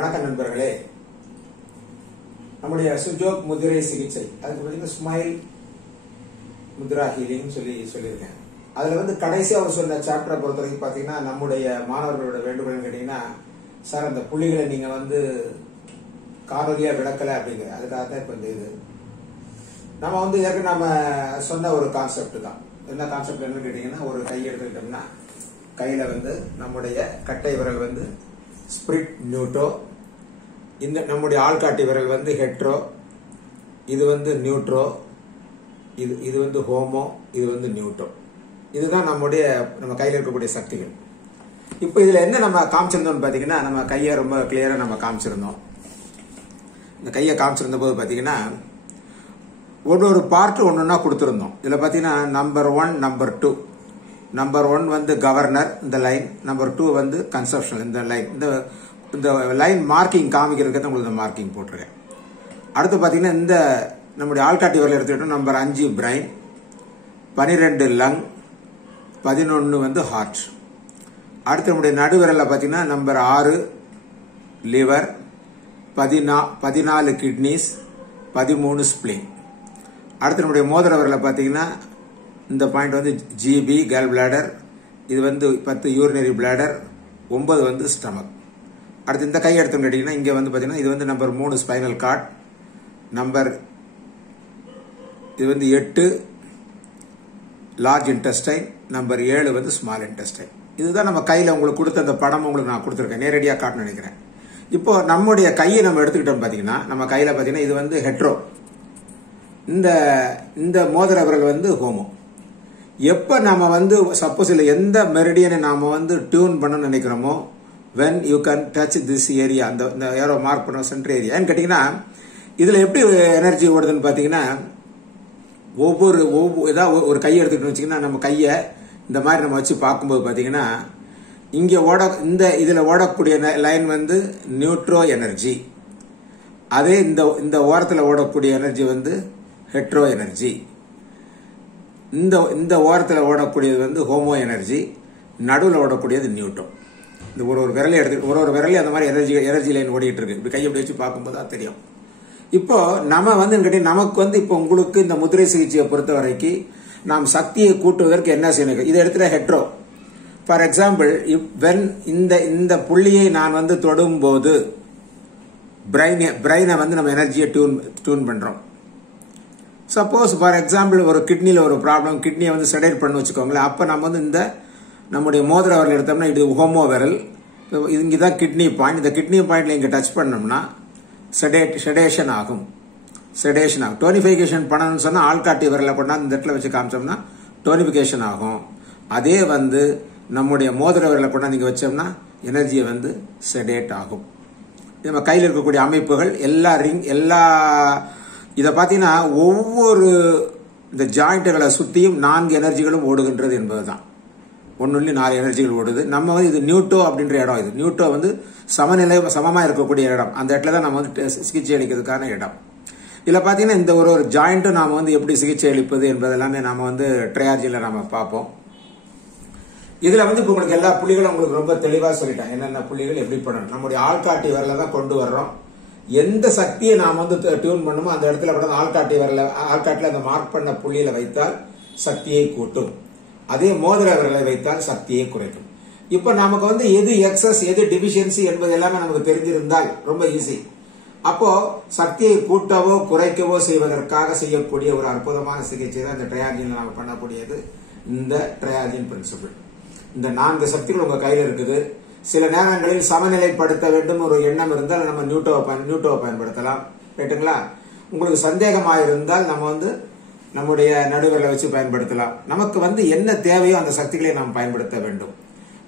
வணக்கம் நண்பர்களே. நம்முடைய சுஜோக் முதிரை சிகிச்சை அதுக்கு பார்த்தீங்கன்னா ஸ்மைல் முத்ரா ஹீலிங் சொல்லியிருக்கேன். அதுல கடைசி அவர் சொன்ன சாப்டரை பொறுத்த வரைக்கும் பாத்தீங்கன்னா நம்முடைய மாணவர்களோட வேண்டுகோள் கேட்டீங்கன்னா, சார் அந்த புள்ளிகளை நீங்க காணொலியா விளக்கல அப்படிங்கிற அதுக்காக தான் இப்ப இந்த இது நம்ம ஏற்கனவே நம்ம சொன்ன ஒரு கான்செப்ட் தான். என்ன கான்செப்ட் என்ன கேட்டீங்கன்னா, ஒரு கை எடுத்துக்கிட்டோம்னா கையில நம்முடைய கட்டை விரல் ஸ்பிரிட் நியூட்ரோ, இந்த நம்முடைய ஆள்காட்டி விரல் ஹெட்ரோ, இது நியூட்ரோ, இது ஹோமோ, இது நியூட்ரோ. இதுதான் நம்ம கையில் இருக்கக்கூடிய சக்திகள். இப்போ இதுல என்ன நம்ம காமிச்சிருந்தோம் பாத்தீங்கன்னா, நம்ம கையை ரொம்ப கிளியரா நம்ம காமிச்சிருந்தோம். இந்த கையை காமிச்சிருந்த போது பாத்தீங்கன்னா ஒரு பார்ட் ஒன்னொன்னா கொடுத்திருந்தோம். இதுல பாத்தீங்கன்னா நம்பர் 1 நம்பர் 2. நம்பர் 1 கவர்னர் இந்த லைன், நம்பர் 2 கன்செப்ஷனல் இந்த லைன். இந்த லைன் மார்க்கிங் காமிக்கிறதுக்கு உங்களுக்கு இந்த மார்க்கிங் போட்டிருக்கேன். அடுத்து பாத்தீங்கன்னா இந்த நம்முடைய ஆள்காட்டி விரல் எடுத்துக்கிட்டோம். Number 5 brain, 12 lung, 11 heart. அடுத்து நம்முடைய நடுவிரல்ல பாத்தீங்கன்னா நம்பர் 6 லிவர், 14 கிட்னிஸ், 13 ஸ்பிளீன். அடுத்து நம்முடைய மோதிர விரல்ல பாத்தீங்கன்னா இந்த பாயிண்ட் ஜிபி கேல் பிளாடர், இது 10 யூரினரி பிளாடர், 9 ஸ்டமக். அடுத்து இந்த கை எடுத்து கேட்டீங்கன்னா இங்க பாத்தீங்கன்னா இது நம்பர் 3 ஸ்பைனல் கார்ட், நம்பர் இது 8 large intestine, number 7 small intestine. இதுதான் நம்ம கையில உங்களுக்கு கொடுத்த அந்த படம் உங்களுக்கு நான் கொடுத்துருக்கேன், நேரடியா காட்டணும்னு நினைக்கிறேன். இப்போ நம்முடைய கையை நம்ம எடுத்துக்கிட்டோம் பாத்தீங்கன்னா, நம்ம கையில பாத்தீங்கன்னா இது ஹெட்ரோ, இந்த மோதிர விரல் ஹோமோ. எப்ப நாம சப்போஸ் இல்ல எந்த மெரிடியனை நாம டியூன் பண்ண நினைக்கிறோமோ, when you can touch this area, அந்த ஏரோ மார்க் பண்ண சென்டர் ஏரியா கேட்டீங்கன்னா, இதுல எப்படி எனர்ஜி ஓடுதுன்னு பாத்தீங்கன்னா, ஏதாவது ஒரு கையை எடுத்துக்கிட்டு வச்சீங்கன்னா, நம்ம கையை இந்த மாதிரி நம்ம வச்சு பார்க்கும்போது பாத்தீங்கன்னா, இங்க இதுல ஓடக்கூடிய லைன் நியூட்ரோ எனர்ஜி. அதே இந்த ஓரத்துல ஓடக்கூடிய எனர்ஜி ஹெட்ரோ எனர்ஜி. இந்த ஓரத்தில் ஓடக்கூடியது ஹோமோ எனர்ஜி, நடுவில் ஓடக்கூடியது நியூட்ரோ. இந்த ஒரு விரலை எடுத்து ஒரு விரலையும் அந்த மாதிரி எனர்ஜி லைன் ஓடிட்டு இருக்கு. இப்படி கையை அப்படி வச்சு பார்க்கும்போது தான் தெரியும். இப்போ நம்ம நமக்கு இப்போ உங்களுக்கு இந்த முதிரை சிகிச்சையை பொறுத்த வரைக்கும் நாம் சக்தியை கூட்டுவதற்கு என்ன செய்யணும்? இதை எடுத்துட்ட ஹெட்ரோ. ஃபார் எக்ஸாம்பிள், வென் இந்த புள்ளியை நான் தொடும் போது பிரைனை நம்ம எனர்ஜியை டியூன் பண்றோம். சப்போஸ் ஃபார் எக்ஸாம்பிள் ஒரு கிட்னில ஒரு ப்ராப்ளம், கிட்னியை செடேட் பண்ணு வச்சுக்கோங்களேன். அப்ப நம்ம இந்த நம்முடைய மோதிர விரல் எடுத்தோம்னா இது ஹோமோ விரல், இங்கதான் கிட்னி பாயிண்ட். இந்த கிட்னி பாயிண்ட்ல இங்க டச் பண்ணோம்னா செடேஷன் ஆகும். டோனிபிகேஷன் பண்ணணும்னு சொன்னா ஆள்காட்டி விரலை கொண்டாந்து இந்த இடத்துல வச்சு காமிச்சோம்னா டோனிபிகேஷன் ஆகும். அதே நம்முடைய மோதிர விரலை கொண்டாந்து இங்க வச்சோம்னா எனர்ஜியை செடேட் ஆகும். நம்ம கையில் இருக்கக்கூடிய அமைப்புகள் எல்லா இத பாத்தீங்கன்னா ஒவ்வொரு இந்த ஜாயிண்ட்களை சுத்தியும் 4 எனர்ஜிகளும் ஓடுகின்றது என்பதுதான். 4 எனர்ஜிகள் ஓடுது. நம்ம இது நியூட்ரோ அப்படின்ற இடம். இது நியூட்ரோ சமமா இருக்கக்கூடிய இடம். அந்த இடத்துல தான் நம்ம சிகிச்சை அளிக்கிறதுக்கான இடம். இதுல பாத்தீங்கன்னா இந்த ஒரு ஜாயிண்ட்டும் நாம எப்படி சிகிச்சை அளிப்பது என்பதெல்லாமே நாம ட்ரையார்ஜில நாம பார்ப்போம். இதுல இப்ப உங்களுக்கு எல்லா புள்ளிகளும் உங்களுக்கு ரொம்ப தெளிவா சொல்லிட்டேன். என்னென்ன புள்ளிகள் எப்படி பண்ணணும். நம்முடைய ஆள்காட்டி விரல தான் கொண்டு வர்றோம். எந்த சக்தியை நாம டியூன் பண்ணுமோ அந்த இடத்துல கூட ஆள்காட்டில அந்த மார்க் பண்ண புள்ளியில வைத்தால் சக்தியை கூட்டும். அதே மோதிர விரலை வைத்தால் சக்தியை குறைக்கும். இப்ப நமக்கு எது எக்ஸஸ் எது டிபிஷியன்சி என்பது எல்லாமே நமக்கு தெரிஞ்சிருந்தால் ரொம்ப ஈஸி. அப்போ சக்தியை கூட்டவோ குறைக்கவோ செய்வதற்காக செய்யக்கூடிய ஒரு அற்புதமான சிகிச்சை தான் இந்த ட்ரையார்ஜின் நாம பண்ணக்கூடியது. இந்த ட்ரையார்ஜின் பிரின்சிபிள். இந்த 4 சக்திகள் உங்க கையில இருக்குது. சில நேரங்களில் சமநிலைப்படுத்த வேண்டும் ஒரு எண்ணம் இருந்தால் நம்ம நியூட்ரோவை பயன்படுத்தலாம். ரைட்டுங்களா? உங்களுக்கு சந்தேகமாயிருந்தால் நம்ம நம்முடைய நடுவிரலை வச்சு பயன்படுத்தலாம். நமக்கு என்ன தேவையோ அந்த சக்திகளை நாம் பயன்படுத்த வேண்டும்.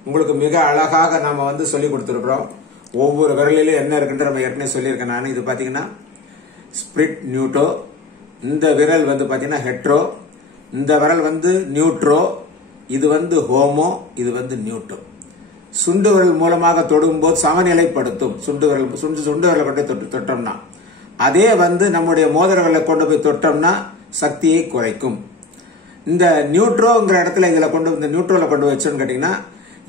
உங்களுக்கு மிக அழகாக நாம சொல்லி கொடுத்திருக்கிறோம். ஒவ்வொரு விரலிலும் என்ன இருக்குன்ற நம்ம ஏற்கனவே சொல்லியிருக்கேன். நான் இது பாத்தீங்கன்னா ஸ்பிரிட் நியூட்ரோ, இந்த விரல் பாத்தீங்கன்னா ஹெட்ரோ, இந்த விரல் நியூட்ரோ, இது ஹோமோ, இது நியூட்ரோ. சுண்டு விரல் மூலமாக தொடும்போது சமநிலைப்படுத்தும். சுண்டு விரலை கொண்டு தொட்டோம்னா, அதே நம்முடைய மோதிர விரலை கொண்டு போய் தொட்டோம்னா சக்தியை குறைக்கும். இந்த நியூட்ரோங்கிற இடத்துல இந்த நியூட்ரோல கொண்டு வச்சோன்னு கேட்டீங்கன்னா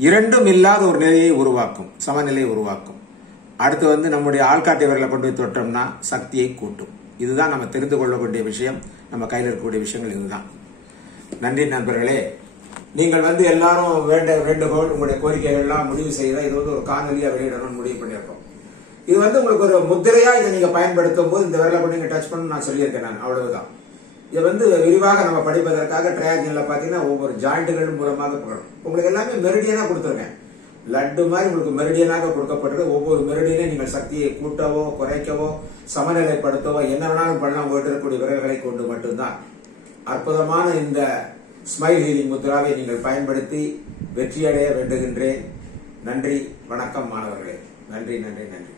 இரண்டும் இல்லாத ஒரு நிலையை உருவாக்கும், சமநிலையை உருவாக்கும். அடுத்து வந்து நம்முடைய ஆள்காட்டி விரலை கொண்டு போய் தொட்டோம்னா சக்தியை கூட்டும். இதுதான் நம்ம தெரிந்து கொள்ளக்கூடிய விஷயம். நம்ம கையில் இருக்கக்கூடிய விஷயங்கள் இதுதான். நன்றி நண்பர்களே. நீங்கள் வந்து எல்லாரும் வேண்டுகோள் உங்களுடைய கோரிக்கைகள் எல்லாம் முடிவு செய்த இது வந்து ஒரு காணொலியா வெளியிடணும்னு முடிவு பண்ணியிருக்கோம். இது வந்து உங்களுக்கு ஒரு முத்திரையா இதை நீங்க பயன்படுத்தும் போது இந்த விரலை கொண்டு நீங்க டச் பண்ணு நான் சொல்லியிருக்கேன். நான் அவ்வளவுதான். இதை வந்து விரிவாக நம்ம படிப்பதற்காக ட்ரையாஜன்ல பாத்தீங்கன்னா ஒவ்வொரு ஜாயிண்ட்டுகள் மூலமாக பண்ணணும். உங்களுக்கு எல்லாமே மெரிடியனா கொடுத்துருக்கேன். லட்டு மாதிரி உங்களுக்கு மெரிடியனாக கொடுக்கப்பட்டது. ஒவ்வொரு மெரிடியனையும் நீங்கள் சக்தியை கூட்டவோ குறைக்கவோ சமநிலைப்படுத்தவோ என்ன வேணாலும் பண்ணலாம். உங்கள்கிட்ட இருக்கக்கூடிய விரல்களை கொண்டு மட்டும்தான். அற்புதமான இந்த ஸ்மைல் ஹீலிங் முத்ராவை நீங்கள் பயன்படுத்தி வெற்றியடைய வேண்டுகின்றேன். நன்றி, வணக்கம் மாணவர்களே. நன்றி நன்றி நன்றி.